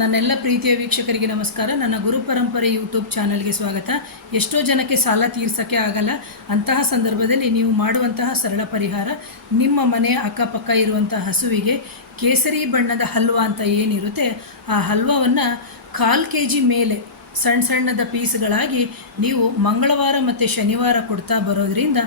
ನನ್ನೆಲ್ಲ ಪ್ರೀತಿಯ ವೀಕ್ಷಕರಿಗೆ ನಮಸ್ಕಾರ. ನನ್ನ ಗುರು ಪರಂಪರೆ ಯೂಟ್ಯೂಬ್ ಚಾನಲ್ಗೆ ಸ್ವಾಗತ. ಎಷ್ಟೋ ಜನಕ್ಕೆ ಸಾಲ ತೀರ್ಸೋಕ್ಕೆ ಆಗಲ್ಲ. ಅಂತಹ ಸಂದರ್ಭದಲ್ಲಿ ನೀವು ಮಾಡುವಂತಹ ಸರಳ ಪರಿಹಾರ, ನಿಮ್ಮ ಮನೆಯ ಅಕ್ಕಪಕ್ಕ ಇರುವಂಥ ಹಸುವಿಗೆ ಕೇಸರಿ ಬಣ್ಣದ ಹಲ್ವಾ ಅಂತ ಏನಿರುತ್ತೆ, ಆ ಹಲ್ವಾವನ್ನು 1/4 kg ಮೇಲೆ ಸಣ್ಣದ ಪೀಸ್ಗಳಾಗಿ ನೀವು ಮಂಗಳವಾರ ಮತ್ತು ಶನಿವಾರ ಕೊಡ್ತಾ ಬರೋದರಿಂದ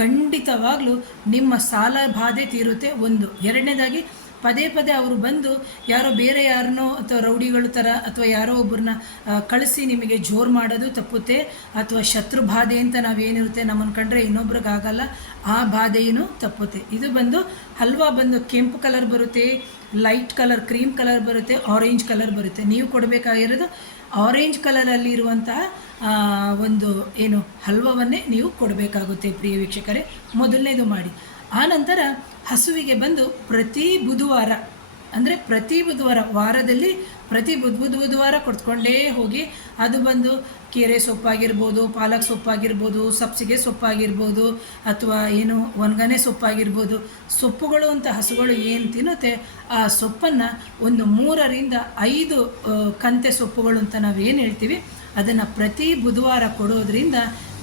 ಖಂಡಿತವಾಗಲೂ ನಿಮ್ಮ ಸಾಲ ಬಾಧೆ ತೀರುತ್ತೆ. ಒಂದು ಎರಡನೇದಾಗಿ, ಪದೇ ಪದೇ ಅವರು ಬಂದು ಯಾರೋ ಬೇರೆ ಯಾರನ್ನೋ ಅಥವಾ ರೌಡಿಗಳು ಥರ ಅಥವಾ ಯಾರೋ ಒಬ್ಬರನ್ನ ಕಳಿಸಿ ನಿಮಗೆ ಜೋರು ಮಾಡೋದು ತಪ್ಪುತ್ತೆ. ಅಥವಾ ಶತ್ರು ಬಾಧೆ ಅಂತ ನಾವೇನಿರುತ್ತೆ, ನಮ್ಮನ್ನು ಕಂಡ್ರೆ ಇನ್ನೊಬ್ರಿಗಾಗಲ್ಲ, ಆ ಬಾಧೆಯೂ ತಪ್ಪುತ್ತೆ. ಇದು ಬಂದು ಹಲ್ವಾ ಬಂದು ಕೆಂಪು ಕಲರ್ ಬರುತ್ತೆ, ಲೈಟ್ ಕಲರ್ ಕ್ರೀಮ್ ಕಲರ್ ಬರುತ್ತೆ, ಆರೆಂಜ್ ಕಲರ್ ಬರುತ್ತೆ. ನೀವು ಕೊಡಬೇಕಾಗಿರೋದು ಆರೆಂಜ್ ಕಲರಲ್ಲಿ ಇರುವಂತಹ ಒಂದು ಹಲ್ವವನ್ನೇ ನೀವು ಕೊಡಬೇಕಾಗುತ್ತೆ ಪ್ರಿಯ ವೀಕ್ಷಕರೇ. ಮೊದಲನೇದು ಮಾಡಿ. ಆನಂತರ ಹಸುವಿಗೆ ಬಂದು ಪ್ರತಿ ಬುಧವಾರ ವಾರದಲ್ಲಿ ಪ್ರತಿ ಬುಧವಾರ ಕೊಡ್ಕೊಂಡೇ ಹೋಗಿ. ಅದು ಬಂದು ಕೆರೆ ಸೊಪ್ಪಾಗಿರ್ಬೋದು, ಪಾಲಕ್ ಸೊಪ್ಪಾಗಿರ್ಬೋದು, ಸಬ್ಸಿಗೆ ಸೊಪ್ಪಾಗಿರ್ಬೋದು, ಅಥವಾ ಒಣಗನೆ ಸೊಪ್ಪಾಗಿರ್ಬೋದು. ಸೊಪ್ಪುಗಳು ಅಂತ ಹಸುಗಳು ಏನು ತಿನ್ನುತ್ತೆ, ಆ ಸೊಪ್ಪನ್ನು ಒಂದು 3ರಿಂದ 5 ಕಂತೆ ಸೊಪ್ಪುಗಳು ಅಂತ ನಾವೇನು ಹೇಳ್ತೀವಿ, ಅದನ್ನು ಪ್ರತಿ ಬುಧವಾರ ಕೊಡೋದ್ರಿಂದ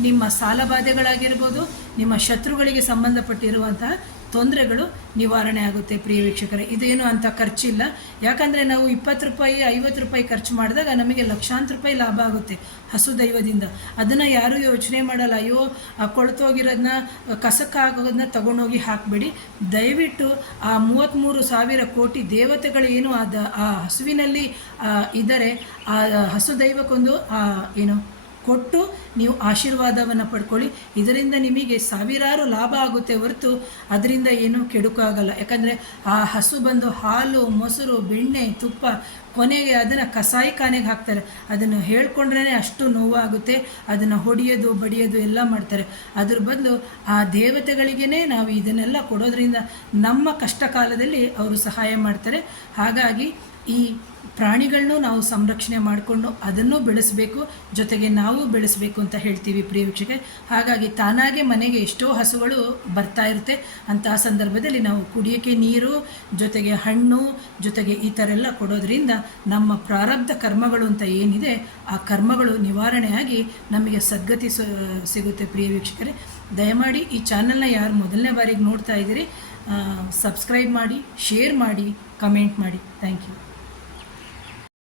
ನಿಮ್ಮ ಸಾಲಬಾಧೆಗಳಾಗಿರ್ಬೋದು, ನಿಮ್ಮ ಶತ್ರುಗಳಿಗೆ ಸಂಬಂಧಪಟ್ಟಿರುವಂತಹ ತೊಂದರೆಗಳು ನಿವಾರಣೆ ಆಗುತ್ತೆ ಪ್ರಿಯ ವೀಕ್ಷಕರೇ. ಇದೇನು ಅಂತ ಖರ್ಚಿಲ್ಲ. ಯಾಕಂದರೆ ನಾವು 20 ರೂಪಾಯಿ 50 ರೂಪಾಯಿ ಖರ್ಚು ಮಾಡಿದಾಗ ನಮಗೆ ಲಕ್ಷಾಂತರ ರೂಪಾಯಿ ಲಾಭ ಆಗುತ್ತೆ ಹಸು ದೈವದಿಂದ. ಅದನ್ನು ಯಾರೂ ಯೋಚನೆ ಮಾಡಲ್ಲ. ಅಯ್ಯೋ ಕೊಳ್ತೋಗಿರೋದನ್ನ, ಕಸಕ್ಕಾಗೋದನ್ನ ತಗೊಂಡೋಗಿ ಹಾಕಬೇಡಿ. ದಯವಿಟ್ಟು ಆ 33,000 ಕೋಟಿ ದೇವತೆಗಳು ಆ ಹಸುವಿನಲ್ಲಿ ಇದ್ದರೆ, ಆ ಹಸು ದೈವಕ್ಕೊಂದು ಕೊಟ್ಟು ನೀವು ಆಶೀರ್ವಾದವನ್ನು ಪಡ್ಕೊಳ್ಳಿ. ಇದರಿಂದ ನಿಮಗೆ ಸಾವಿರಾರು ಲಾಭ ಆಗುತ್ತೆ ಹೊರತು ಅದರಿಂದ ಏನೂ ಕೆಡುಕಾಗಲ್ಲ. ಯಾಕಂದರೆ ಆ ಹಸು ಬಂದು ಹಾಲು, ಮೊಸರು, ಬೆಣ್ಣೆ, ತುಪ್ಪ, ಕೊನೆಗೆ ಅದನ್ನು ಕಸಾಯಿಖಾನೆಗೆ ಹಾಕ್ತಾರೆ. ಅದನ್ನು ಹೇಳ್ಕೊಂಡ್ರೇ ಅಷ್ಟು ನೋವಾಗುತ್ತೆ. ಅದನ್ನು ಹೊಡೆಯೋದು ಬಡಿಯೋದು ಎಲ್ಲ ಮಾಡ್ತಾರೆ. ಅದ್ರ ಬದಲು ಆ ದೇವತೆಗಳಿಗೇ ನಾವು ಇದನ್ನೆಲ್ಲ ಕೊಡೋದ್ರಿಂದ ನಮ್ಮ ಕಷ್ಟ ಕಾಲದಲ್ಲಿ ಅವರು ಸಹಾಯ ಮಾಡ್ತಾರೆ. ಹಾಗಾಗಿ ಈ ಪ್ರಾಣಿಗಳನ್ನೂ ನಾವು ಸಂರಕ್ಷಣೆ ಮಾಡಿಕೊಂಡು ಅದನ್ನು ಬೆಳೆಸಬೇಕು, ಜೊತೆಗೆ ನಾವು ಬೆಳೆಸಬೇಕು ಅಂತ ಹೇಳ್ತೀವಿ ಪ್ರಿಯ ವೀಕ್ಷಕರೇ. ಹಾಗಾಗಿ ತಾನಾಗೆ ಮನೆಗೆ ಎಷ್ಟೋ ಹಸುಗಳು ಬರ್ತಾ ಇರುತ್ತೆ. ಅಂತಹ ಸಂದರ್ಭದಲ್ಲಿ ನಾವು ಕುಡಿಯೋಕ್ಕೆ ನೀರು, ಜೊತೆಗೆ ಹಣ್ಣು, ಜೊತೆಗೆ ಈ ಥರ ಎಲ್ಲ ಕೊಡೋದ್ರಿಂದ ನಮ್ಮ ಪ್ರಾರಬ್ಧ ಕರ್ಮಗಳು ಅಂತ ಏನಿದೆ, ಆ ಕರ್ಮಗಳು ನಿವಾರಣೆಯಾಗಿ ನಮಗೆ ಸದ್ಗತಿ ಸಿಗುತ್ತೆ ಪ್ರಿಯ ವೀಕ್ಷಕರೇ. ದಯಮಾಡಿ ಈ ಚಾನಲ್ನ ಯಾರು ಮೊದಲನೇ ಬಾರಿಗೆ ನೋಡ್ತಾ ಇದ್ದೀರಿ, ಸಬ್ಸ್ಕ್ರೈಬ್ ಮಾಡಿ, ಶೇರ್ ಮಾಡಿ, ಕಮೆಂಟ್ ಮಾಡಿ. Thank you.